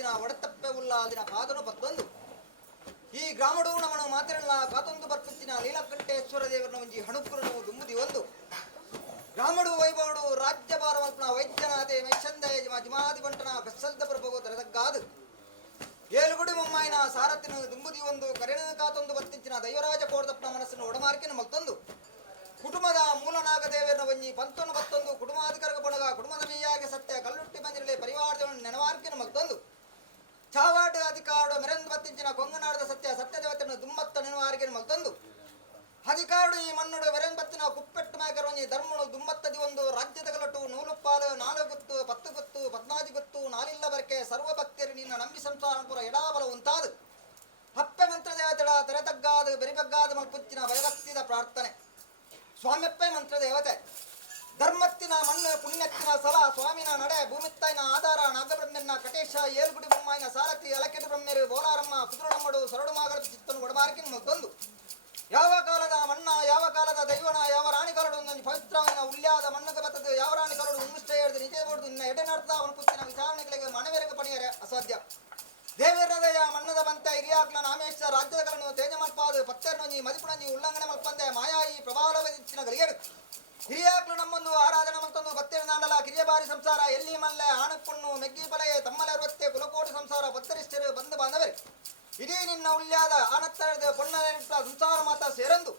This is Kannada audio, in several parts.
ದಿನ ಒಡತಪ್ಪೆ ಉಲ್ಲ ದಿನ ಕಾದನು ಪತ್ತೊಂದು ಈ ಗ್ರಾಮಡು ನಮ್ಮನು ಮಾತಿರಲ್ಲ ಕಾತೊಂದು ಬರ್ಪಿತ್ತಿನ ಲೀಲಕಂಠೇಶ್ವರ ದೇವರನ ಒಂಜಿ ಹಣುಕುರನು ದುಂಬುದಿ ಒಂದು ಗ್ರಾಮಡು ವೈಭವಡು ರಾಜ್ಯಭಾರ ಮಲ್ಪನ ವೈದ್ಯನಾಥೆ ಮೈಷಂದಯ ಜಿಮಾದಿ ಬಂಟನ ಕಸಲ್ದ ಪ್ರಭು ತರದಗ್ಗಾದು ಏಳುಗುಡಿ ಮೊಮ್ಮಾಯಿನ ಸಾರಥಿನ ದುಂಬುದಿ ಒಂದು ಕರೆಣ ಕಾತೊಂದು ಬರ್ತಿಂಚಿನ ದೈವರಾಜ ಕೋರ್ದಪ್ಪನ ಮನಸ್ಸನ್ನು ಒಡಮಾರಿಕೆನ ಮಲ್ತೊಂದು ಕುಟುಂಬದ ಮೂಲನಾಗ ದೇವರನ ಒಂಜಿ ಪಂತೊಂದು ಬತ್ತೊಂದು ಕುಟುಂಬಾಧಿಕಾರಕ ಬಣಗ ಕುಟುಂಬದ ಮೇಯಾಗೆ ಸತ್ಯ ಕಲ್ಲುಟ್ಟಿ ಬಂದಿರಲಿ ಪರಿವಾರದವನು ನೆನವಾರ್ಕೆನ ಮಲ್ತೊಂದು ಚಾವಾಟ ಅಧಿಕಾರಡು ಮೆರೆಂದು ಬತ್ತಿಂಚಿನ ಕೊಂಗನಾಡದ ಸತ್ಯ ಸತ್ಯದೇವತೆಯನ್ನು ದುಮ್ಮತ್ತ ನೆನವಾರಿಕೆನ ಮಲ್ತೊಂದು ಅಧಿಕಾರಡು ಈ ಮಣ್ಣುಡು ವೆರೆಂದು ಬತ್ತಿನ ಕುಪ್ಪೆಟ್ಟು ಮೇಕರ ಒಂಜಿ ಧರ್ಮನು ದುಮ್ಮತ್ತದಿ ಒಂದು ರಾಜ್ಯದ ಗಲಟು ನೂಲುಪ್ಪಾಲು 4 ಗುತ್ತು 10 ಗುತ್ತು 14 ಗುತ್ತು ನಾಲಿಲ್ಲ ಬರಕೆ ಸರ್ವ ಭಕ್ತರು ನಿನ್ನ ನಂಬಿ ಸಂಸಾರಪುರ ಎಡಾಬಲ ಉಂಟಾದು ಹಪ್ಪೆ ಮಂತ್ರ ದೇವತೆಗಳ ತೆರೆತಗ್ಗಾದು ಬೆರಿಬಗ್ಗಾದ ಮಲ್ಪುಚ್ಚಿನ ಭಯಭಕ್ತಿದ ಪ್ರಾರ್ಥನೆ ಸ್ವಾಮ್ಯಪ್ಪೆ ಮಂತ್ರ ದೇವತೆ ಧರ್ಮತ್ತಿನ ಮಣ್ಣು ಪುಣ್ಯತ್ತಿನ ಸಲ ಸ್ವಾಮಿನ ನಡೆ ಭೂಮಿತ್ತಾಯಿನ ಆಧಾರ ನಾಗಬ್ರಹ್ಮನ ಕಟೇಶ ಏಳುಗುಡಿ ಬೊಮ್ಮಾಯಿನ ಸಾರಥಿ ಅಲಕೆಡು ಬ್ರಹ್ಮೆರು ಬೋಲಾರಮ್ಮ ಕುದುರನಮ್ಮಡು ಸರಡುಮಾಗಲ ಚಿತ್ತನು ಒಡಮಾರಿಕೆ ಮತ್ತೊಂದು ಯಾವ ಕಾಲದ ಮಣ್ಣ ಯಾವ ಕಾಲದ ದೈವನ ಯಾವ ರಾಣಿಗಾರಡು ಒಂದು ಪವಿತ್ರವನ್ನ ಉಲ್ಯಾದ ಮಣ್ಣಗೆ ಬತ್ತದು ಯಾವ ರಾಣಿಗಾರಡು ಉನ್ಮಿಷ್ಟ ಹೇಳಿದ ನಿಜ ಬೋರ್ದು ಇನ್ನ ಎಡೆನರ್ಥ ಅವನ ಪುತ್ತಿನ ವಿಚಾರಣೆಗಳಿಗೆ ಮನವೇರಿಗೆ ಪಣಿಯರೆ ಅಸಾಧ್ಯ ದೇವೇರದಯ ಮಣ್ಣದ ಬಂತ ಹಿರಿಯಾಕ್ಲ ನಾಮೇಶ ರಾಜ್ಯಗಳನ್ನು ತೇಜ ಮಲ್ಪಾದು ಪತ್ತೆರ್ನೊಂಜಿ ಮದಿಪುಣಂಜಿ ಉಲ್ಲಂಘನೆ ಮಲ್ಪಂದೆ ಮಾಯಾಯಿ ಪ್ರಭಾವಲವಿನ ಗಲಿಯರು ಹಿರಿಯಾಕ್ಲು ನಮ್ಮೊಂದು ಆರಾಧನೆ ಮತ್ತೊಂದು ಬತ್ತೇರು ನಾಂಡಲ ಕಿರಿಯ ಬಾರಿ ಸಂಸಾರ ಎಲ್ಲಿ ಮಲ್ಲೆ ಆಣಪ್ಪಣ್ಣು ಮೆಗ್ಗಿ ಪಲಯೆ ತಮ್ಮಲೆ 60 ಕುಲಕೋಟಿ ಸಂಸಾರ ಬತ್ತರಿಷ್ಟರು ಬಂದು ಬಾಂಧವರೇ ಇಡೀ ನಿನ್ನ ಉಲ್ಯಾದ ಆನತ್ತರದ ಪೊಣ್ಣನಿಟ್ಟ ಸಂಸಾರ ಮಾತ ಸೇರಂದು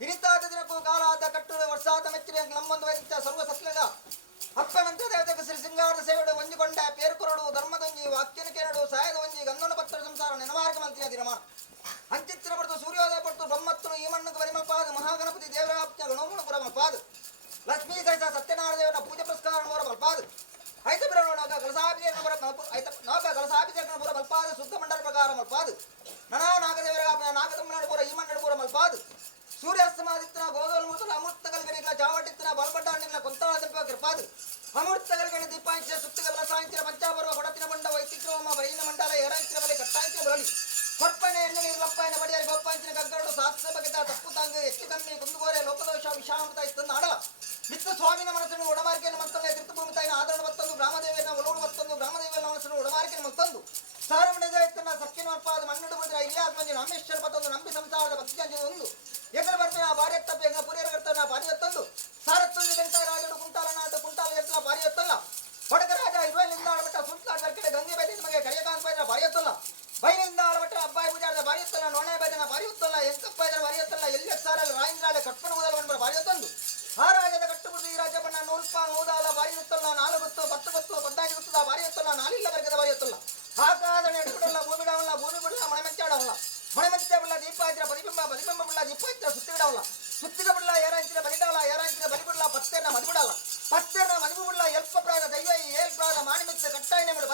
ಹಿರಿತಾದ ದಿನಕ್ಕೂ ಕಾಲಾದ ಕಟ್ಟುವ ವರ್ಷಾದ ಮೆಚ್ಚರಿ ನಮ್ಮೊಂದು ವೈದ್ಯ ಸರ್ವ ಸತ್ಲದ ಅಪ್ಪ ಮಂತ್ರ ದೇವತೆಗೆ ಶ್ರೀ ಸಿಂಗಾರದ ಸೇವೆಡು ಒಂಜಿಕೊಂಡೆ ಪೇರುಕೊರಡು ಧರ್ಮದೊಂಜಿ ವಾಕ್ಯನ ಕೇರಡು ಸಾಯದ ಒಂಜಿ ಗಂಧನ ಪತ್ರ ಸಂಸಾರ ನೆನವಾರ್ಗ ಮಂತ್ರಿಯ ದಿನಮಾನ ಅಂಚಿತ್ತಿನ ಪಡ್ತು ಸೂರ್ಯೋದಯ ಪಡ್ತು ಬ್ರಹ್ಮತ್ತನು ಈ ಮಣ್ಣು ಬರಿಮಲ್ಪಾದ ಮಹಾಗಣಪತಿ ದೇವರ ಗಣೋಮುಣಪುರ ಮಲ್ಪಾದು ಲಕ್ಷ್ಮೀ ಸಹಿತ ಸತ್ಯನಾರಾಯಣ ದೇವರ ಪೂಜೆ ಪುರಸ್ಕಾರ ಮೂರ ಮಲ್ಪಾದು ಐತ ಬಿರೋಣ ಕಲಸಾಭಿಷೇಕನ ಪೂರ ಮಲ್ಪಾದು ಶುದ್ಧ ಮಂಡಲ ಪ್ರಕಾರ ಮಲ್ಪಾದು ನನ ನಾಗದೇವರ ನಾಗತಮ್ಮನಾಡು ಪೂರ ಈ ಮಂಡಳ ಪೂರ ಮಲ್ಪಾದು ಸೂರ್ಯಾಸ್ತಮಾದಿತ್ತನ ಗೋಧೋಲ್ ಮೂರ್ತಲ ಅಮೃತಗಲ್ಗಣಿಗಳ ಚಾವಟಿತ್ತನ ಬಲಪಡ್ಡಾಣಿಗಳ ಕೊಂತಾಳ ದೀಪ ಕೃಪಾದು ಅಮೃತಗಲ್ಗಣಿ ದೀಪಾಂಚ ಸುತ್ತಿಗಲ ಸಾಂಚಿನ ಪಂಚಾಪರ್ವ ಕೊಡತಿನ ಮಂಡ ವೈತಿಕ್ರಮ ಬೈನ ಮಂಡಲ ಏರಾಂಚಿನ ಬಲಿ ಕಟ್ಟಾಂಚಿನ ಬರಲಿ ಕೊರ್ಪನೆ ಎಣ್ಣೆ ನೀರ್ಲಪ್ಪನ ಬಡಿಯಾರಿ ಗೋಪಾಂಚಿನ ಗಗ್ಗರಡು ಶಾಸ್ತ್ರ ಬಗೆತ ತಪ್ಪು ತಾಂಗ ಹೆಚ್ಚು ಕಮ್ಮಿ ಕುಂದುಗೋರೆ ಲೋಕದೋಷ ವಿಷಾಮೃತ ಇತ್ತಂದು ಆಡಲ ಮಿತ್ತ ಸ್ವಾಮಿನ ಮನಸ್ಸನ್ನು ಒಡಮಾರಿಕೆಯನ್ನು ಮತ್ತೊಂದು ತೀರ್ಥಭೂಮಿ ತಾಯಿನ ಆದರಣ ಮತ್ತೊಂದು ಗ್ರಾಮದೇವಿಯನ್ನ ಒಲೋಡು ಮತ್ತೊಂದು ಗ್ರಾಮದೇವಿಯನ್ನ ಮನಸ್ಸನ್ನು ಒಡಮಾರಿಕೆಯನ್ನು ಮತ್ತೊಂದು ಸಾರಮಣದ ಎತ್ತನ್ನ ಸಕ್ಕಿನ ಮಲ್ಪಾದ ಮಣ್ಣು ಬಂದಿರ ಇಲಿಯಾದ ಮಂಜಿ ರಾಮೇಶ್ವರ ಮತ್ತೊಂದು ನಂಬಿ ಸಂಸಾರದ ಭಕ್ತಿ ಒಂದು ಎಗರ ಬರ್ಪೆ ಆ ಭಾರಿ ಎತ್ತಪ್ಪ ಎಂಗ ಪುರಿಯರ ಕರ್ತನ ಭಾರಿ ಎತ್ತೊಂದು ಸಾರತ್ತೊಂದು ಗಂಟ ರಾಜಡು ಕುಂಟಾಲ ನಾಟ ಕುಂಟಾಲ ಎತ್ತಲ ಭಾರಿ ಎತ್ತಲ್ಲ ಹೊಡಕ ರಾಜ ಇರುವಲ್ಲಿಂದ ಆಡಬಟ್ಟ ಸುಂಟ್ಲಾಟ ಬರ್ಕಡೆ ಗಂಗೆ ಬೈದ ನಮಗೆ ಕರಿಯಕಾಂತ ಬೈದ್ರ ಭಾರಿ ಎತ್ತಲ್ಲ ಬೈನಿಂದ ಆಡಬಟ್ಟ ಅಬ್ಬಾಯಿ ಪೂಜಾರದ ಭಾರಿ ಎತ್ತಲ್ಲ ನೋಣೆ ಬೈದನ ಭಾರಿ ಎತ್ತಲ್ಲ ಎಂಕಪ್ಪ ಇದ್ರ ಭಾರಿ ಎತ್ತಲ್ಲ ಎಲ್ಲಿ ಸಾರಲ್ಲ ರಾಯಿಂದ್ರಾಲೆ ಕಟ್ಪಣ ಉದಲ ಬಂದ್ರ ಭಾರಿ ಎತ್ತೊಂದು ಆ ರಾಜದ ಕಟ್ಟುಬಿಟ್ಟು ಈ ರಾಜ ಬಣ್ಣ ನೂಲ್ಪ ನೂದಾಲ ಭಾರಿ ಎತ್ತಲ್ಲ 4 ಗುತ್ತು 10 ಗುತ್ತು 15 ಗುತ್ತದ ಭಾರಿ ಎತ್ತಲ್ಲ ನಾಲಿಲ್ಲ ಬರ್ಗದ ಭಾರಿ ಎತ್ತಲ್ಲ ಹಾಕಾದ ನೆಟ್ಬಿಡಲ್ಲ ಭೂಮಿ ಬಿಡವಲ್ಲ ಭೂಮಿ ಬಿಡಲ್ಲ ಮನೆ ಮೆಚ್ಚಾಡವಲ್ಲ ಮನೆ ಮೆಚ್ಚ ಬಿಡಲ್ಲ ದೀಪ ಹಚ್ಚಿರ ಪ್ರತಿಬಿಂಬ ಬಿಡಲ್ಲ ದೀಪ ಹಚ್ಚಿರ ಸುತ್ತಿ ಬಿಡವಲ್ಲ ಸುತ್ತಿಗ ಬಿಡಲ್ಲ ಏರಾಂಚಿನ ಬಲಿಡವಲ್ಲ ಏರಾಂಚಿನ ಬಲಿ ಬಿಡಲ್ಲ ಪತ್ತೆರ್ನ ಮದಿ ಬಿಡಲ್ಲ ಪತ್ತೆರ್ನ ಮದಿ ಬಿಡಲ್ಲ ಎಲ್ಪ ಪ್ರಾದ ದೈವ ಏಲ್ ಪ್ರಾದ ಮಾಣಿ ಮೆಚ್ಚ ಕಟ್ಟಾಯನೆ ಬಿಡು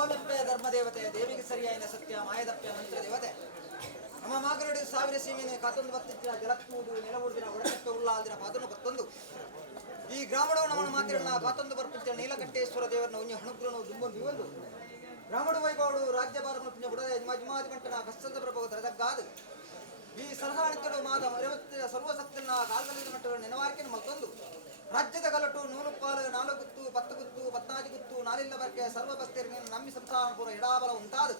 ಓಮೆಪ್ಪೆ ಧರ್ಮದೇವತೆ ದೇವಿಗೆ ಸರಿಯಾಯಿನ ಸತ್ಯ ಮಾಯದಪ್ಪೆ ಮಂತ್ರ ದೇವತೆ ನಮ್ಮ ಮಾಗರಡು ಸಾವಿರ ಸೀಮೆನೆ ಕಾತೊಂದು ಬತ್ತಿನ ಜಲಕ್ಮೂದು ನೆಲಮೂಡಿನ ಒಡನೆಪ್ಪೆ ಉಳ್ಳಾಲ್ದಿನ ಪಾದನು ಬತ್ತೊಂದು ಈ ಗ್ರಾಮಡು ನಮ್ಮನ್ನು ಮಾತಿರಲ್ಲ ಕಾತೊಂದು ಬರ್ಪಿಂಚ ನೀಲಕಂಠೇಶ್ವರ ದೇವರನ್ನ ಉಂಜಿ ಹಣುಗ್ರನು ದುಂಬೊಂದು ಇವೊಂದು ಗ್ರಾಮಡು ವೈಭವಡು ರಾಜ್ಯಭಾರನ ಪುಣ್ಯ ಬುಡದ ಯಜಮಾದಿ ಮಂಟನ ಕಷ್ಟದ ಪ್ರಭಾವ ದರದಗ್ಗಾದು ಈ ಸಲಹಾಣಿತರು ಮಾದ ಮರೆವತ್ತಿನ ಸರ್ವಸಕ್ತನ ಕಾಲ್ಗಲಿನ ಮಟ್ಟಗಳು ನೆನವಾರಿಕೆ ಮತ್ತೊಂದು ರಾಜ್ಯದ ಗಲಟು ನೂಲು ಪಾಲು 4 ಗುತ್ತು 10 ಗುತ್ತು 14 ಗುತ್ತು ನಾಲಿಲ್ಲ ಬರ್ಕೆ ಸರ್ವ ಭಕ್ತರಿಗೆ ನಂಬಿ ಸಂಸಾರ ಪೂರ ಎಡಾಬಲ ಉಂಟಾದು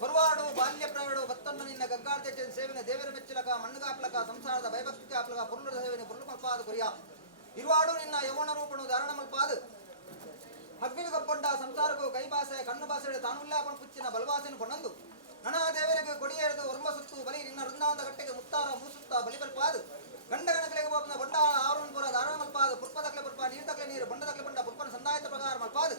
ಹೊರವಾಡು ಬಾಲ್ಯ ಪ್ರವಡು ಬತ್ತನ್ನು ನಿನ್ನ ಗಗ್ಗಾರ್ತೆ ಸೇವೆನ ದೇವರ ಮೆಚ್ಚಲಕ ಮಣ್ಣುಗಾಪ್ಲಕ ಸಂಸಾರದ ಭಯಭಕ್ತಿ ಆಪ್ಲಕ ಪುರುಳದ ಸೇವೆನ ಪುರುಳು ಮಲ್ಪಾದ ಕೊರಿಯ ಇರುವಾಡು ನಿನ್ನ ಯೌವನ ರೂಪಣು ಧಾರಣ ಮಲ್ಪಾದು ಹಬ್ಬಿನ ಕಪ್ಪೊಂಡ ಸಂಸಾರಕ್ಕೂ ಕೈ ಭಾಷೆ ಕಣ್ಣು ಭಾಷೆ ತಾನುಲ್ಲಾಪಣ ಪುಚ್ಚಿನ ಬಲವಾಸೆಯನ್ನು ಪೊನ್ನೊಂದು ನನ ದೇವರಿಗೆ ಕೊಡಿಯೇರದು ವರ್ಮ ಸುತ್ತು ಬಲಿ ನಿನ್ನ ವೃಂದಾವನ ಗಟ್ಟೆಗೆ ಮುತ್ತಾರ ಮೂಸುತ್ತ ಬಲಿ ಬಲ್ಪಾದು ಗಂಡ ಗಣಗಳಿಗೆ ಬೋಪನ ಬೊಂಡ ಆವರಣಪುರ ಧಾರಣ ಮಲ್ಪಾದು ಪುಷ್ಪದಕ್ಲೆ ಪುಷ್ಪ ನೀರ್ತಕ್ಲೆ ನೀರು ಬಂಡದಕ್ಲೆ ಬಂಡ ಪುಷ್ಪನ ಸಂದಾಯತ ಪ್ರಕಾರ ಮಲ್ಪಾದು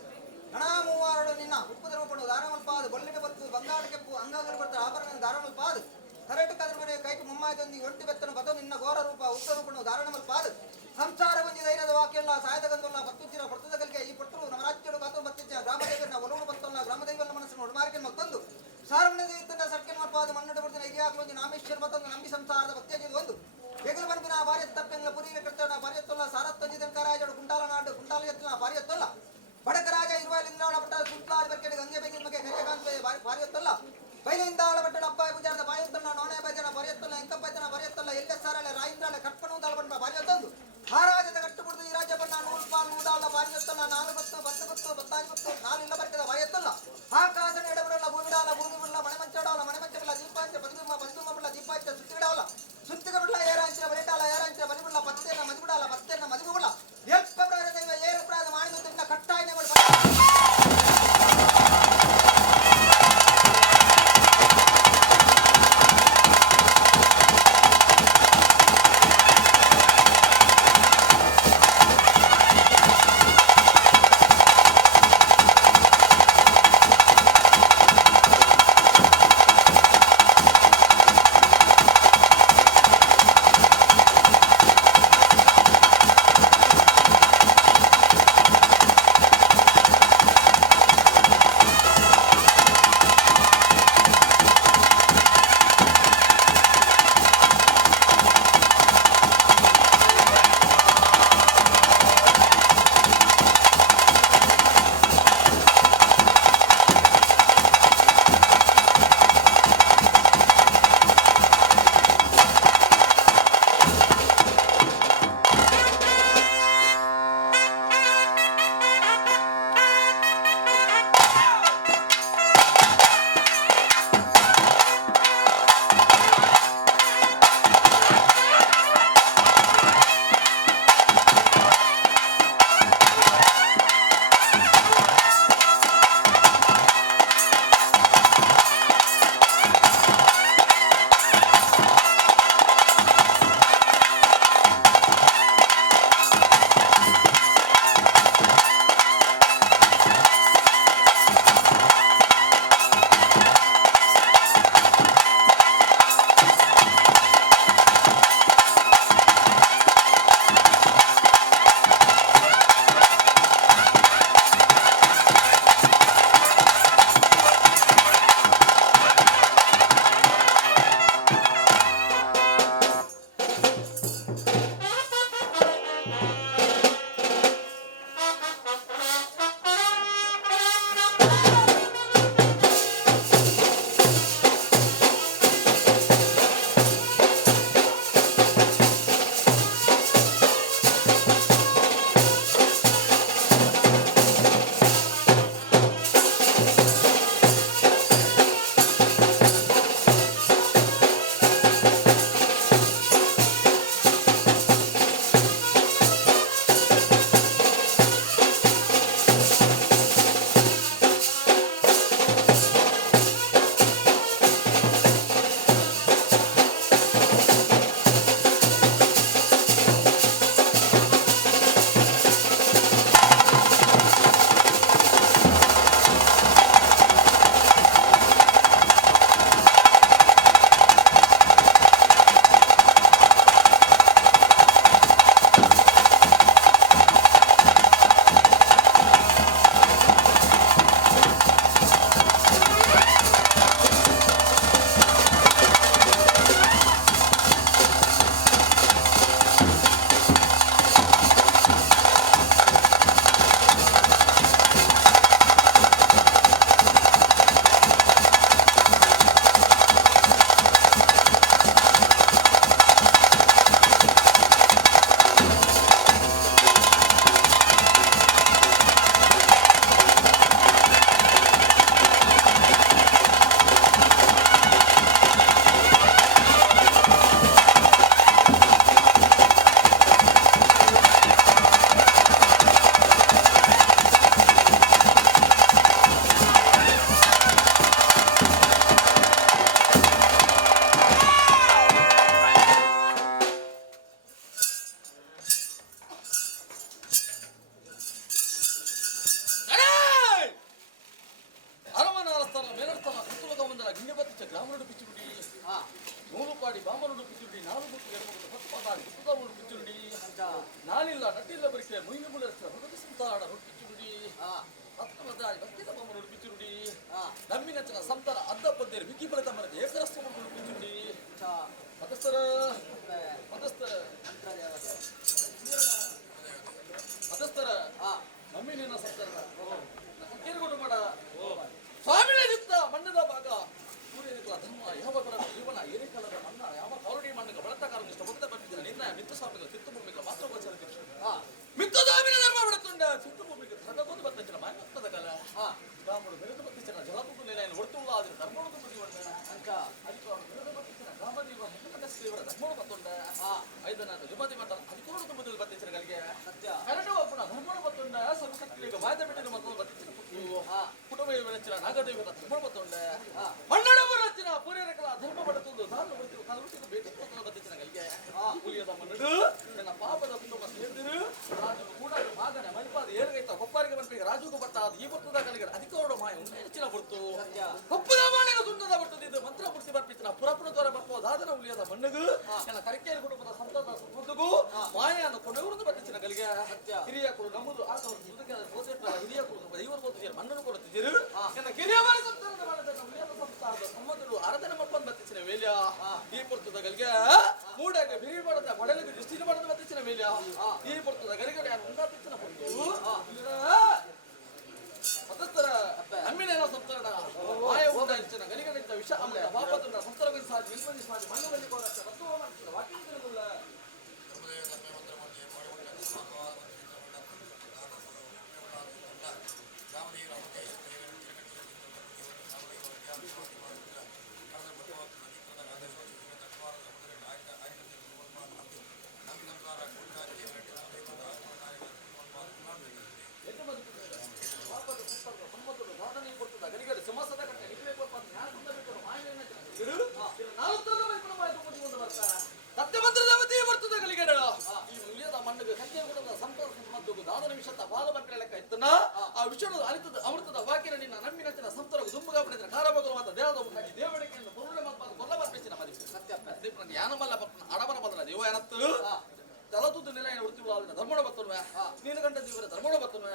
ನನ ಮೂವಾರಡು ನಿನ್ನ ಉಪ್ಪದ ರೂಪಣು ಧಾರಣ ಮಲ್ಪಾದು ಬೊಳ್ಳಿನ ಬತ್ತು ಬಂಗಾರ ಕೆಪ್ಪು ಅಂಗಗಳು ಬರ್ತ ಆಭರಣ ಧಾರಣ ಮಲ್ಪಾದು ಕರೆಟು ಕದ್ರ ಕೈಟು ಮುಮ್ಮಾಯ್ದೊಂದಿ ಒಂಟಿ ಬೆತ್ತನು ಬದು ನಿನ್ನ ಘೋರ ರೂಪ ಉಗ್ರ ರೂಪಣು ಧಾರಣ ಮಲ್ಪಾದು ಸಂಸಾರ ಬಂದಿ ಧೈರ್ಯದ ವಾಕ್ಯಲ್ಲ ಸಾಯದ ಗಂಧಲ್ಲ ಪತ್ತುಚ್ಚಿರ ಪರ್ತದ ಕಲಿಕೆ ಈ ಪಟ್ಟರು ನಮ್ಮ ರಾಜ್ಯಡು ಕಾತು ಬತ್ತಿಚ್ಚ ಗ್ರಾಮದೇವರನ್ನ ಒಲವು ಬತ್ತಲ್ಲ ಗ್ರಾಮದೈವನ ಮನಸ್ಸನ್ನು ಒಡಮಾರಿಕೆ ಮತ್ತೊಂದು ಸಾರವಣ ದೇವತನ ಸರ್ಕಿನ ಮಲ್ಪಾದು ಮಣ್ಣು ಬರ್ತಿನ ಹಿರಿಯಾಗಲೊಂದು ನಾಮೇಶ್ವರ ಮತ್ತೊಂದು ನಂಬಿ ಸಂಸಾರದ ಭಕ್ತಿಯಾಗಿದ್ದು ಒಂದು ಹೆಗಲು ಬನ್ಪಿನ ಭಾರ್ಯತ್ ತಪ್ಪೆಂಗ್ಲ ಪುರಿಯ ಕರ್ತನ ಭಾರ್ಯತ್ತೊಲ್ಲ ಸಾರತ್ತಂಜಿದನ್ ಕರಾಜಡು ಕುಂಟಾಲ ನಾಡು ಕುಂಟಾಲ ಎತ್ತನ ಭಾರ್ಯತ್ತೊಲ್ಲ ಬಡಕ ರಾಜ ಇರುವ ಲಿಂಗಾವಳ ಬಟ್ಟ ಸುಂಟ್ಲಾಡಿ ಬಟ್ಟೆಡೆ ಗಂಗೆ ಬೆಂಗಿನ ಬಗ್ಗೆ ಕರೆಯಕಾಂತ ಭಾರ್ಯತ್ತೊಲ್ಲ ಬೈಲಿಂದ ಅವಳ ಬಟ್ಟಡ ಅಪ್ಪಾಯ ಪೂಜಾರದ ಭಾರ್ಯತ್ತೊಲ್ಲ ನೋಣೆ ಬೈತನ ಭಾರ್ಯತ್ತೊಲ್ಲ ಎಂಕಪ್ಪೈತನ ಭಾರ್ಯತ್ತೊಲ್ಲ ಎಲ್ಲ ಸಾರಳೆ ರಾಯಿಂದ್ರಾಳೆ ಕಟ್ಪಣು ದಾಳ ಭಾರ್ಯತ್ತೊಂದು ಮಹಾರಾಜದ ಕಟ್ಟು ಬಿಡುದು ಈ ರಾಜ್ಯ ಬಣ್ಣ 100 ಪಾಲ್ 100 ಭಾರ್ಯತ್ತೊಲ್ಲ 4 ಬತ್ತು 10 ಬತ್ತು 15 ಬತ್ತು 4 ಇಲ್ಲ ಬರ್ಕದ ಭಾರ್ಯತ್ತೊಲ್ಲ ಆಕಾಶನ ಎಡಬರಲ್ಲ ಭೂಮಿಡಾಲ ಭೂಮಿ ಬಿಡಲ ಮನೆ ಮಂಚಡಾಲ ಮನೆ ಮಂಚಡಲ ದೀಪಾಂಚ ಪದಿಮ ಬಿಡಲ ದೀಪಾಂಚ ಸುತ್ತಿಡಾವಲ್ಲ ಸುತ್ತಿಗ ಬಿಡಲ ಏರಾಂಚ ಬಲಿಟಾಲ ಏರಾಂಚ ಬಲಿ ಬಿಡಲ ಪತ್ತೆನ ಮದಿ ಬಿಡಾಲ ಪತ್ತೆನ ಮದಿ ಬಿಡಲ ಎಪ್ಪ ಪ್ರಾಯ ದೈವ ಏರು ಪ್ರಾಯ ಮಾಡಿದ ಕಟ್ಟಾಯನೆ ಮಾಡಿ ಪಿಚ್ಚುಡಿ ನೂರು ಪಾಡಿ ಬಾಮನುಡು ಪಿಚ್ಚುಡಿ ನಾಲ್ಕು ಗುಟ್ಟು ಎಡಮುಟ್ಟು 10 ಪಾದಾಡಿ ಗುಟ್ಟುದಾಮುಡು ಪಿಚ್ಚುಡಿ ನಾನಿಲ್ಲ ನಟ್ಟಿಲ್ಲ ಬರಿಕೆ ಮುಯ್ನು ಮುಳಸ್ತ ಹೊರದು ಸಂತಾಡ ಪಿಚ್ಚುಡಿ 10 ಪಾದಾಡಿ ಬಕ್ಕಿದ ಬಾಮನುಡು ಪಿಚ್ಚುಡಿ ನಮ್ಮಿನಂಚಿನ ಸಂತಾನ ಅದ್ದ ಪದ್ದೇರು ಬಿಕ್ಕಿ ಬಲತ ಮರದ ಏಕರಸ್ತ ಮುಡುಡು ಪಿಚ್ಚುಡಿ ಮತಸ್ಥರ ನಮ್ಮಿನ ಸಂತಾನ ಕೇಳಿಕೊಂಡು ಮಾಡ ಸ್ವಾಮಿನ ಯುಕ್ತ ಮಣ್ಣದ ಭಾಗ ಸೂರ್ಯನಿಗಳ ಧರ್ಮ ಯಾವ ಜೀವನ ಏರಿಕಲದ ಮಣ್ಣ ಯಾವ ಕೌರಡಿ ಮಣ್ಣಿಗೆ ಬಳತಕಾರ ಇಷ್ಟ ಬಂದಿದ್ದ ನಿರ್ಣಯ ಮಿತ್ತು ಸ್ವಾಮಿಗಳು ಚಿತ್ತಭೂಮಿಗಳ ಮಾತ್ರ ಗೋಚರ ಮಿತ್ತು ಸ್ವಾಮಿನ ಧರ್ಮ ಬಿಡುತ್ತುಂಡ ಚಿತ್ತಭೂಮಿಗೆ ಸದಗೊಂದು ಬರ್ತಂಚಿನ ಮಾನ್ಯದ ಕಾಲ ರಾಮುಡು ಬೆಳೆದು ಬತ್ತಿನ ಜಲಪುಟ್ಟು ನೆಲೆಯನ್ನು ಹೊರತುಳ್ಳ ಆದ್ರೆ ಧರ್ಮೋಡು ತುಂಬಿ ಅಂಕ ಅದಕ್ಕೆ ಬೆಳೆದು ಬತ್ತಿನ ಗ್ರಾಮದೇವ ದೇವರ ಧರ್ಮೋಡು ಬತ್ತುಂಡ ಐದನಾದ ಜುಮಾದಿ ಮಠ ಅದಕ್ಕೋಡು ತುಂಬದಲ್ಲಿ ಬತ್ತಿನ ಗಲಿಗೆ ಸತ್ಯ ಎರಡು ಒಬ್ಬನ ಧರ್ಮೋಡು ಬತ್ತುಂಡ ಸರ್ವಶಕ್ತಿಗಳಿಗೆ ಮಾದ ಬಿಟ್ಟಿನ ಮತ್ತೊಂದು ಬತ್ತಿನ ಕುಟುಂಬ ಬೆಳೆಂಚಿನ ನಾಗದೇವರ ಧರ್ಮೋಡು ಬತ್ತುಂಡ ಮಣ್ಣಡವರು ಹಚ್ಚಿನ ಪೂರ್ಯರಕಲ ಧರ್ಮ ಪಡುತ್ತುಂದು ದಾರು ಬರ್ತೀವಿ ಕಲುಟಿಗೆ ಬೇಟಿ ಬತ್ತಿನ ಗಲಿಗೆ ಉಲಿಯದ ಮಣ್ಣಡು ನನ್ನ ಪಾಪದ ಕುಟುಂಬ ಸೇರಿದಿರು ರಾಜನು ಕೂಡ ಮಾಗನ ಮಣಿಪಾದ ಏರ್ಗೈತ ಕೊಪ್ಪಾರಿಗೆ ಬಂಪಿಗೆ ರಾಜುಗೂ ಬಟ್ಟ ಈ ಬರ್ತದ ಗಲಿಗೆ ಅಧಿಕೋಡು ಮಾಯ ಹೆಚ್ಚಿನ ಬರ್ತು ಕೊಪ್ಪದ ಮಾಣಿಗೆ ಸುಂದದ ಬರ್ತದಿದ್ದು ಮಂತ್ರ ಮೂರ್ತಿ ಬರ್ಪಿತ್ತಿನ ಪುರಪುರ ತೋರ ಬರ್ಬೋದು ಆದರ ಉಲಿಯದ ಮಣ್ಣಗೂ ನನ್ನ ಕರಿಕೇರಿ ಕುಟುಂಬದ ಸಂತದ ಸುತ್ತಗೂ ಮಾಯನ್ನು ಕೊನೆಯವರನ್ನು ಬತ್ತಿನ ಗಲಿಗೆ ಹಿರಿಯ ಕುರು ನಮ್ಮದು ಹಿರಿಯ ಕುರು ಐವರು ಗೊತ್ತಿದ್ದೀರಿ ಮಣ್ಣನ್ನು ಕೊಡುತ್ತಿದ್ದೀರು ನನ್ನ ಕಿರಿಯ ಬಾರಿ ಸಂತಾನದ ಮಾಡಿದ ಉಲಿಯದ ಸಂಸ್ಥಾನದ ಸಂಬಂಧಗಳು ಆರಾಧನೆ ಮಾಡ್ಕೊಂಡು ಬತ್ತಿನ ವೇಲ್ಯ ಈ ಪುರ್ತದ ಗಲಿಗೆ ಮೂಡಾಗ ಬಿರಿ ಮಾಡದ ಮಡಲಿಗೆ ದೃಷ್ಟಿನ ಮಾಡದ ಬತ್ತಿನ ವೇಲ್ಯ ಈ ಪುರ್ತದ ಗಲಿಗಡೆ ಉಂಟಾತಿನ ಪುರ್ತು ಮತಸ್ಥರ ನಮ್ಮಿನೇನೋ ಸಂತಾನ ಮಾಯ ಉಂಟಾಯಿನ ಗಲಿಗಡಿಂದ ವಿಷ ಅಲ್ಲ ಪಾಪದಿಂದ ಸಂತರವಾಗಿ ಸಾಧಿ ನಿಲ್ಪದಿ ಸಾಧಿ ಮಣ್ಣಲ್ಲಿ ಕೋರಕ್ಕೆ ಬತ್ತುವ ಮಾಡ್ತಿಲ್ಲ ವಾಕ್ಯಗಳಿಲ್ಲ ಆ ವಿಷಯದ ಅಮೃತದ ವಾಕ್ಯನ ನಿನ್ನ ನಮ್ಮಿನಂಚಿನ ಸಂತರ ದುಮ್ಮಗ ಪಡೆದ ಕಾರಬಗಲು ಮಾತ್ರ ದೇವದ ಮುಖಾಗಿ ದೇವಡಿಕೆಯನ್ನು ಪುರುಳೆ ಮಾತು ಕೊಲ್ಲ ಬರ್ಪಿಸಿನ ಮದಿ ಸತ್ಯ ಯಾನಮಲ್ಲ ಅಡಬನ ಬದಲ ದೇವ ಏನತ್ತು ತಲತುದು ನೆಲೆಯನ್ನು ಉಳಿತಿಲ್ಲ ಧರ್ಮೋಡ ಬತ್ತುವ ನೀಲಗಂಠ ದೇವರ ಧರ್ಮೋಡ ಬತ್ತುವ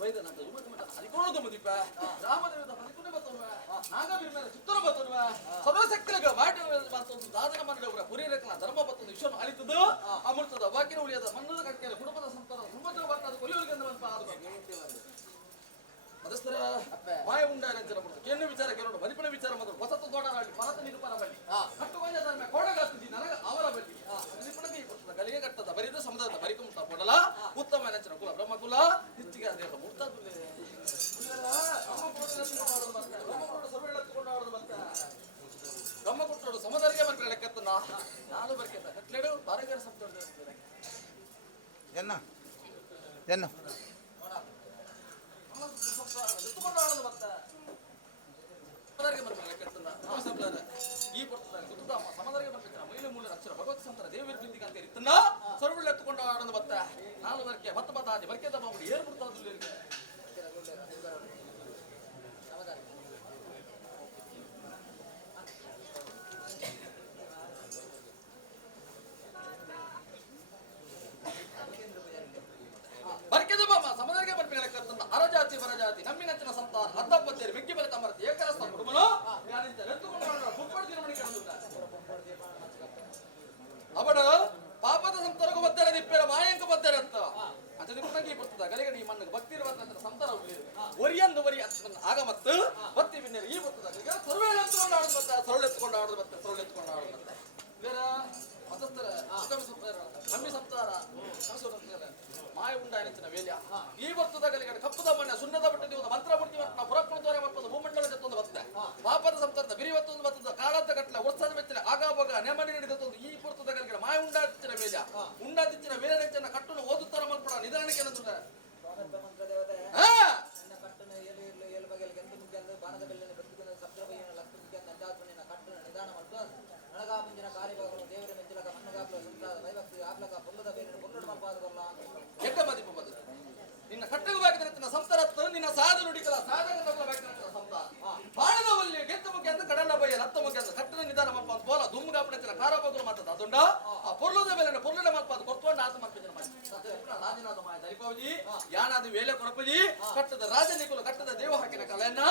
ವೈದ್ಯನಾಥ ಯುವತಿ ಮಠ ಅದಿಕೋಣದ ಮುದಿಪ ರಾಮದೇವದ ಮದಿಕುನೆ ಬತ್ತುವ ನಾಗಬೀರ್ ಮೇಲೆ ಚಿತ್ತೂರು ಬತ್ತುವ ಸರ್ವಶಕ್ತಿಗೆ ಬಾಟ ಮಾತೊಂದು ದಾದನ ಮಾಡಿದವರ ಪುರಿಯರಕನ ಧರ್ಮ ಬತ್ತೊಂದು ವಿಷಯವನ್ನು ಅಳಿತದು ಅಮೃತದ ವಾಕ್ಯನ ಉಳಿಯದ ಮಣ್ಣದ ಕಟ್ಟಿಗೆ ಕುಟುಂಬದ ಸಂತಾನ ಸಂಬಂಧ ಬರ್ತದ ಕೊಲಿಯವರಿಗೆ ಮದಸ್ಥರ ಮಾಯ ಉಂಡಾನೆಂಚನ ಬಿಡ್ತು ಕೆನ್ನು ವಿಚಾರ ಕೇಳೋಣ ಮದಿಪನ ವಿಚಾರ ಮಾತ್ರ ಹೊಸತು ದೊಡ್ಡರಾಗಲಿ ಪರತ ನಿರೂಪಣ ಬಳ್ಳಿ ಕಟ್ಟುಕೊಂಡ ಧರ್ಮ ಕೋಡಗಾಗ್ತಿದ್ದಿ ನನಗೆ ಅವರ ಬಳ್ಳಿ ಮದಿಪನಗೆ ಕೊಟ್ಟದ ಗಲಿಗೆ ಕಟ್ಟದ ಬರಿದು ಸಮುದಾಯದ ಬರಿಕುಂಟ ಕೊಡಲ ಉತ್ತಮ ನೆಂಚನ ಕುಲ ಬ್ರಹ್ಮ ಕುಲ ಹೆಚ್ಚಿಗೆ ಅದೇ ಮುರ್ತದ್ದು ಬ್ರಹ್ಮ ಕೊಟ್ಟರು ಸಮುದಾಯಕ್ಕೆ ಬರ್ಕ ಲೆಕ್ಕತ್ತನ ನಾನು ಬರ್ಕೆತ್ತ ಕಟ್ಲೆಡು ಬಾರಗಾರ ಸಂತ ಎನ್ನ ಎನ್ನು ಈ ಸಮದರಿಗೆ ಬರ್ಬೇಕ ಮೈಲು ಮೂಲ ಅಕ್ಷರ ಭಗವತ್ ಸಂತರ ದೇವರ ಬಿಂದಿಗೆ ಅಂತ ಇರ್ತನ ಸರ್ವಳ್ಳ ಎತ್ತುಕೊಂಡು ಆಡೋದು ಬತ್ತ ನಾಲ್ಕು ಬರ್ಕೆ ಮತ್ತ ಬತ್ತಾದಿ ಬರ್ಕೆದ ಬಾಬುಡಿ ಏನ್ ಬಿಡ್ತಾದು ಬರ್ಕೆದ ಬಾಮ ಸಮದರಿಗೆ ಬರ್ಬೇಕಂತ ಅರಜಾತಿ ಬರಜಾತಿ ನಮ್ಮಿನಂಚಿನ ಸಂತಾನ ಹದ್ದಪ್ಪತ್ತೇರಿ ಬೆಗ್ಗಿ ಬಲೆ ತಮ್ಮರತಿ ಏಕರಸ್ತ ಕುಟುಂಬನು ಅವಡ ಪಾಪದ ಸಂತರಗೂ ಬತ್ತಾರೆ ದಿಪ್ಪೇರ ಮಾಯಂಕ ಬತ್ತಾರೆ ಅಂತ ಅದಕ್ಕೆ ಬರ್ತದ ಗಲಿಗಡಿ ಮಣ್ಣಿಗೆ ಭಕ್ತಿ ಇರುವಂತ ಸಂತಾನ ಒರಿಯಂದು ಒರಿ ಆಗ ಮತ್ತು ಬತ್ತಿ ಬಿನ್ನೇರು ಈ ಬರ್ತದ ಸರಳ ಎತ್ತುಕೊಂಡು ಆಡೋದು ಬತ್ತ ಸರಳ ಎತ್ತುಕೊಂಡು ಆಡೋದು ಬತ್ತ ಸರಳ ಎತ್ತುಕೊಂಡು ಆಡೋದು ಬತ್ತ ಬೇರ ಮತಸ್ಥರ ನಮ್ಮಿ ಸಂತಾರ ಮಾಯ ಉಂಡಾಯನ ವೇಲ್ಯ ಈ ಬರ್ತದ ಗಲಿಗಡೆ ಕಪ್ಪದ ಮಣ್ಣ ಸುಣ್ಣದ ಬಟ್ಟೆ ಮಂತ್ರ ಮುಟ್ಟಿ ನಾವು ಪುರಪ್ಪಣ ತೋರೆ ಬರ್ತದ ಭೂಮಂಡಲ ಜತ್ತೊಂದು ಬತ್ತೆ ಪಾಪದ ಸಂತಾನ ಬಿರಿವತ್ತೊಂದು ಬರ್ತದ ಕಾಳದ ಕಟ್ಲೆ ವರ್ಷದ ಮೆಚ್ಚನೆ ಆಗಾಬಾಗ ನೆಮ್ಮದಿ ನಡೆದೊಂದು ಈ ಪುರ್ತದ ಗಲಿಗಡೆ ಮಾಯ ಉಂಡಾತಿಚ್ಚಿನ ವೇಲ್ಯ ಉಂಡಾತಿಚ್ಚಿನ ವೇಲೆ ನೆಚ್ಚನ ಕಟ್ಟನ್ನು ಓದುತ್ತರ ಮಲ್ಪಡ ನಿಧಾನಕ್ಕೆ ಏನಂತ ನಿನ್ನ ಕಟ್ಟುಗೆ ಬಾಗಿದ ಸಂತರ ನಿನ್ನ ಸಾಧು ನುಡಿಕಲ ಪೊರ್ಲದ ಮೇಲೆ ಪೊರ್ಲದ ಮಲ್ಪಾದ ಕೊರ್ಕೊಂಡು ಆತ ಮಲ್ಪಿನ ಮಾಡಿ ರಾಜನಾದ ಮಾಯ ದರಿಪವಜಿ ಯಾನಾದ ವೇಳೆ ಕೊರಪಜಿ ಕಟ್ಟದ ರಾಜನಿಕುಲು ಕಟ್ಟದ ದೇವ ಹಾಕಿನ ಕಲೆಯನ್ನ